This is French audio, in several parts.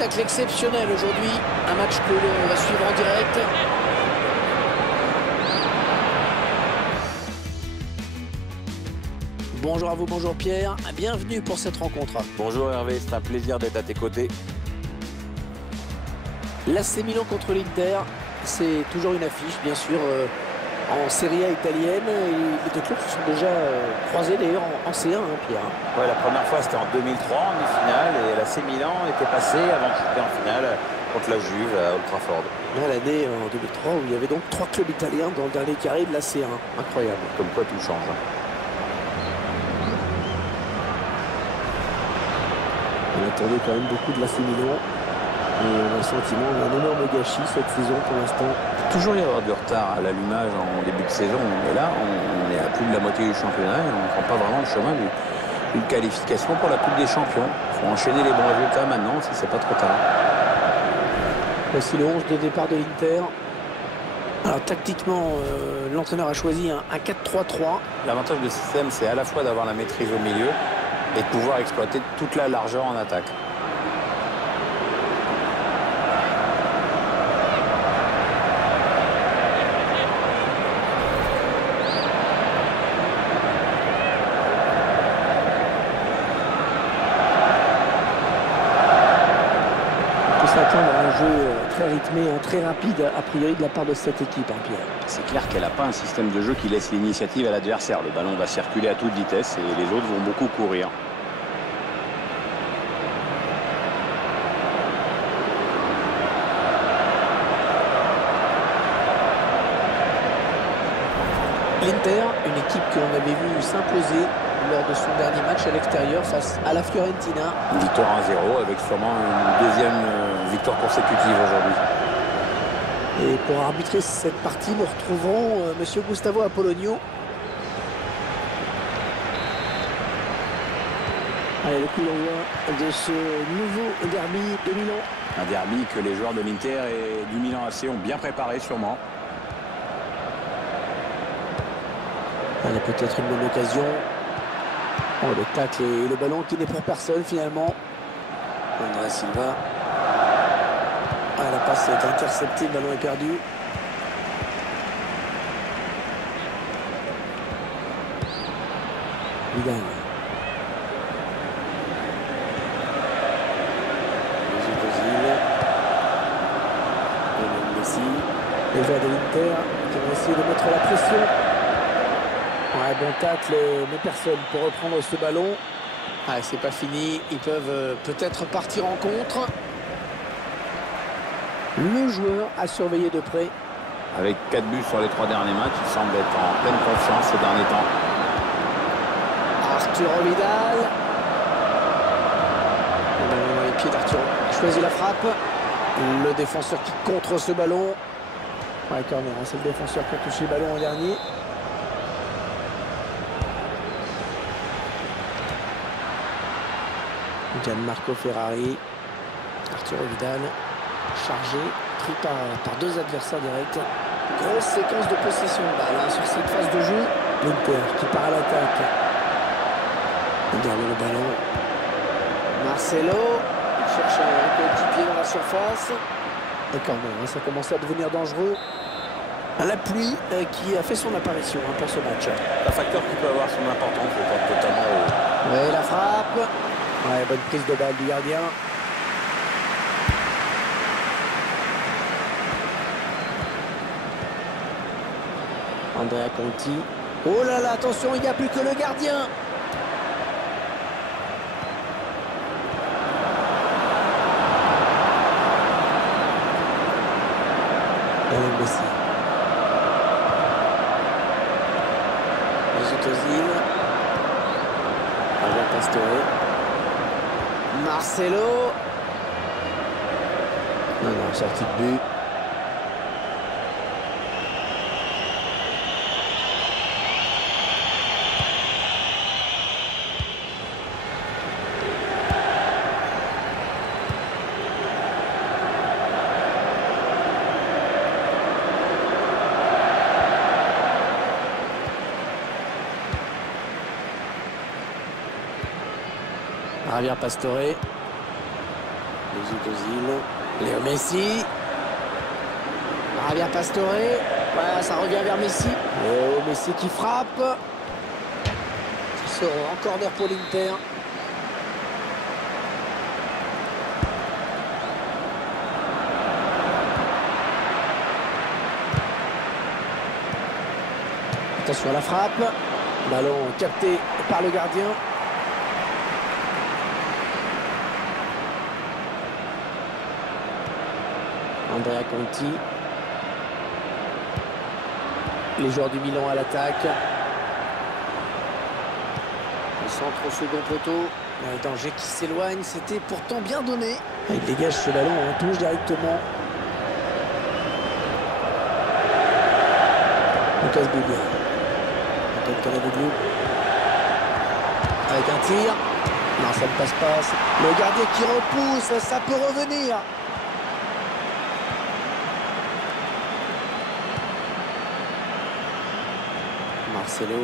spectacle exceptionnel aujourd'hui. Un match que l'on va suivre en direct. Bonjour à vous, bonjour Pierre. Bienvenue pour cette rencontre. Bonjour Hervé, c'est un plaisir d'être à tes côtés. L'AC Milan contre l'Inter, c'est toujours une affiche, bien sûr, en Serie A italienne. Et les deux clubs se sont déjà croisés d'ailleurs en C1, hein, Pierre. Ouais, la première fois c'était en 2003 en demi-finale et l'AC Milan était passé avant de chuter en finale contre la Juve à Old Trafford. Là, l'année en 2003 où il y avait donc 3 clubs italiens dans le dernier carré de la C1. Incroyable. Comme quoi tout change. On attendait quand même beaucoup de l'AC Milan. Et on a le sentiment d'un énorme gâchis cette saison pour l'instant. Il peut toujours y avoir du retard à l'allumage en début de saison. Mais là, on est à plus de la moitié du championnat et on ne prend pas vraiment le chemin d'une qualification pour la Coupe des Champions. Il faut enchaîner les bons résultats maintenant si c'est pas trop tard. Voici le 11 de départ de l'Inter. Alors tactiquement, l'entraîneur a choisi un 4-3-3. L'avantage de ce système, c'est à la fois d'avoir la maîtrise au milieu et de pouvoir exploiter toute la largeur en attaque. On peut s'attendre à un jeu très rythmé, très rapide a priori de la part de cette équipe, hein, Pierre. C'est clair qu'elle n'a pas un système de jeu qui laisse l'initiative à l'adversaire. Le ballon va circuler à toute vitesse et les autres vont beaucoup courir. L'Inter, une équipe que l'on avait vu s'imposer lors de son dernier match à l'extérieur face à la Fiorentina. Une victoire 1-0 avec sûrement une deuxième victoire consécutive aujourd'hui. Et pour arbitrer cette partie, nous retrouvons monsieur Gustavo Apollonio. Allez, le coup d'envoi de ce nouveau derby de Milan. Un derby que les joueurs de l'Inter et du Milan AC ont bien préparé sûrement. Elle a peut-être une bonne occasion. Oh, le tacle et le ballon qui n'est pour personne finalement. André Silva. Ah, la passe est interceptée, le ballon est perdu. Vidal. Les joueurs de l'Inter qui vont essayer de mettre la pression. Ouais, bon tacle, mais personne pour reprendre ce ballon. Ah, c'est pas fini. Ils peuvent peut-être partir en contre. Le joueur a surveillé de près. Avec 4 buts sur les 3 derniers matchs, il semble être en pleine confiance ces derniers temps. Arturo Vidal. Les pieds d'Arturo. Il choisit la frappe. Le défenseur qui contre ce ballon. Ouais, corner, hein, c'est le défenseur qui a touché le ballon en dernier. Gianmarco Ferrari. Arturo Vidal. Chargé. Pris par deux adversaires directs. Grosse séquence de possession de balle hein, sur cette phase de jeu. L'Inter qui part à l'attaque. Derrière le ballon. Marcelo. Il cherche un coéquipier dans la surface. Et quand même, hein, ça commence à devenir dangereux. La pluie qui a fait son apparition hein, pour ce match. Un facteur qui peut avoir son importance, je pense totalement au... Ouais, la frappe. Ouais, bonne prise de balle du gardien. Andrea Conti. Oh là là, attention, il n'y a plus que le gardien. Et Messi. Mesut Ozil. Albert Pastore. Marcelo. Non, sortie de but. Javier Pastore. Mesut Ozil. Léo Messi. Javier Pastore. Voilà, ça revient vers Messi. Léo Messi qui frappe. Qui sera en corner pour l'Inter. Attention à la frappe. Ballon capté par le gardien. Andrea Conti. Les joueurs du Milan à l'attaque. Le centre au second poteau. Le danger qui s'éloigne. C'était pourtant bien donné. Il dégage ce ballon en touche directement. Lucas Biglia. Avec un tir. Non, ça ne passe pas. Le gardien qui repousse. Ça peut revenir. Marcelo.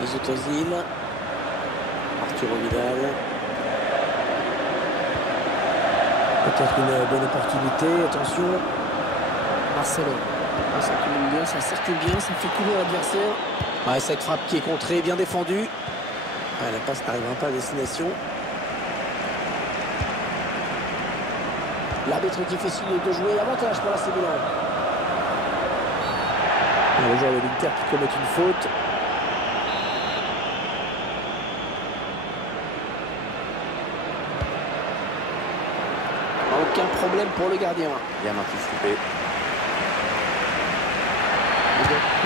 Mesut Ozil. Arturo Vidal. Peut-être une bonne opportunité. Attention. Marcelo. Ça coule bien, ça circule bien, ça fait courir l'adversaire. Ouais, cette frappe qui est contrée, bien défendue. Ouais, la passe n'arrivera pas à destination. L'arbitre qui fait signe de jouer. Avantage pour l'AC Milan. Le joueur de l'Inter qui commet une faute. Aucun problème pour le gardien. Bien anticipé.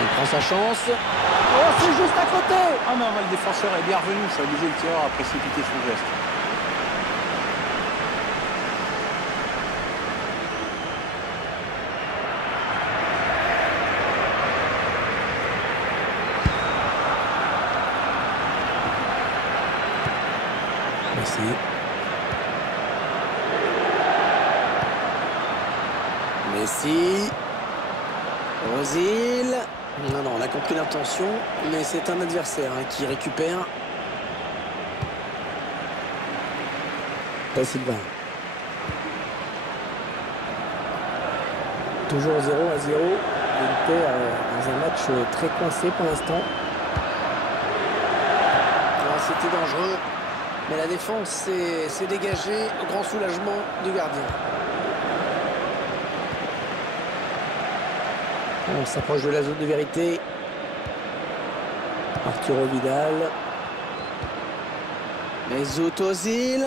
Il prend sa chance. Oh, c'est juste à côté. Ah non, le défenseur est bien revenu. Ça a obligé le tireur à précipiter son geste. Messi. Ozil. Non, on a compris l'intention, mais c'est un adversaire qui récupère. Da Silva. Toujours 0-0. L'Inter dans un match très coincé pour l'instant. C'était dangereux, mais la défense s'est dégagée au grand soulagement du gardien. On s'approche de la zone de vérité. Arturo Vidal. Mesut Ozil.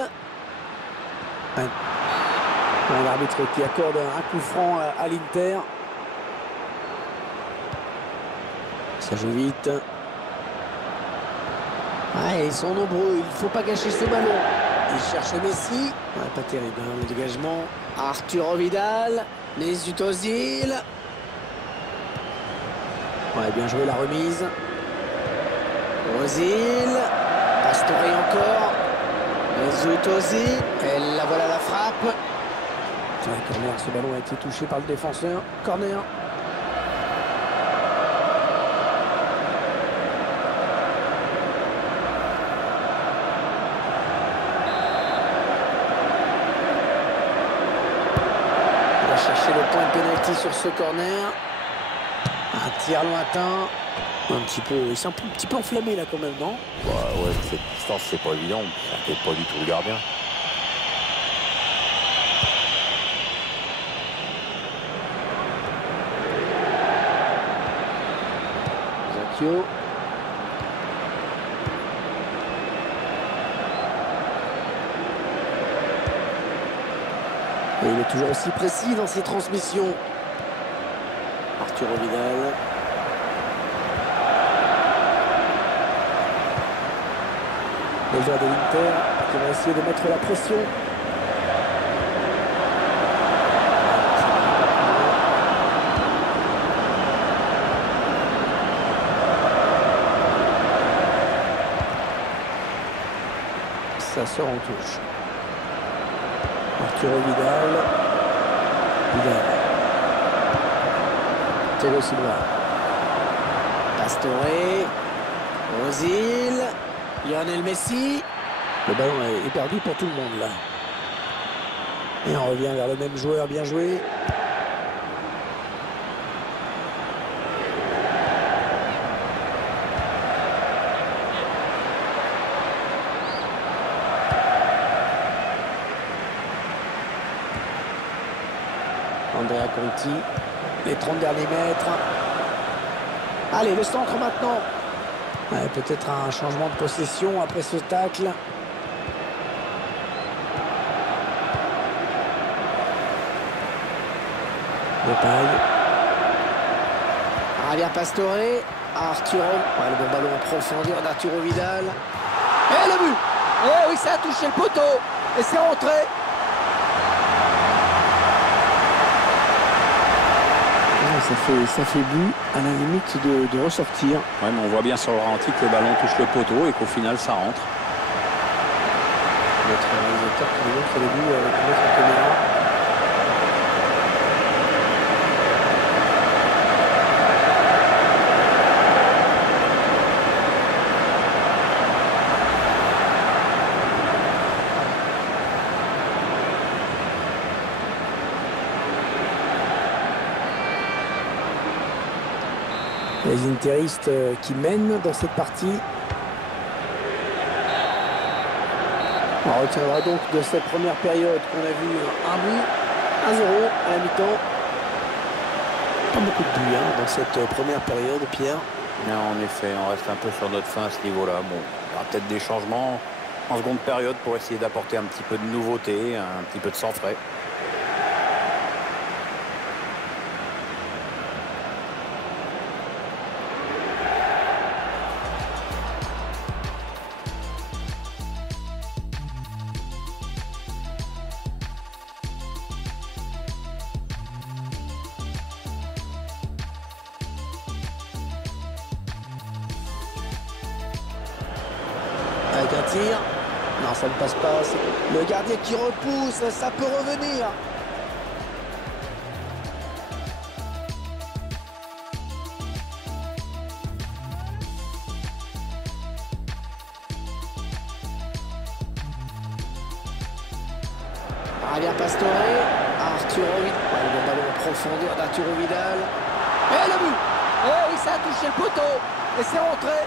L'arbitre qui accorde un coup franc à l'Inter. Ça joue vite. Ouais, ils sont nombreux, il ne faut pas gâcher ce ballon. Il cherche Messi. Ouais, pas terrible, le dégagement. Arturo Vidal. Mesut Ozil. Ouais, bien joué la remise. Ozil. Pastore encore. Mesut Ozil. Et la voilà la frappe. Ouais, corner, ce ballon a été touché par le défenseur. Corner. On va chercher le point de pénalty sur ce corner. Un tir lointain. Il s'est un petit peu enflammé là quand même, non? Ouais, cette distance, c'est pas évident. Ça n'inquiète pas du tout le gardien. Zacchio. Et il est toujours aussi précis dans ses transmissions. Arturo Vidal. Les joueurs de l'Inter qui vont essayer de mettre la pression. Ça sort en touche. Arturo Vidal. Thiago Silva. Pastore. Ozil, Lionel Messi. Le ballon est perdu pour tout le monde là. Et on revient vers le même joueur, bien joué. Andrea Conti, les 30 derniers mètres. Allez, le centre maintenant. Ouais, peut-être un changement de possession après ce tacle. Depay. Javier Pastore. Arturo. Ouais, le bon ballon en profondeur d'Arturo Vidal. Et le but. Oh oui, ça a touché le poteau. Et c'est rentré. Ça fait but à la limite de ressortir. Ouais, mais on voit bien sur le ralenti que le ballon touche le poteau et qu'au final ça rentre. Notre réalisateur qui nous montre le but avec notre caméra. Les interistes qui mènent dans cette partie. On retiendra donc de cette première période qu'on a vu un but, 1-0 à la mi-temps. Pas beaucoup de buts dans cette première période, Pierre. Non, en effet, on reste un peu sur notre fin à ce niveau-là. Bon, il y aura peut-être des changements en seconde période pour essayer d'apporter un petit peu de nouveauté, un petit peu de sang frais. Avec un tir. Non, ça ne passe pas. Le gardien qui repousse, ça peut revenir. Javier Pastore. Arturo Vidal. Ouais, le bon ballon en profondeur d'Arturo Vidal. Et le but. Oh oui, ça a touché le poteau. Et c'est rentré.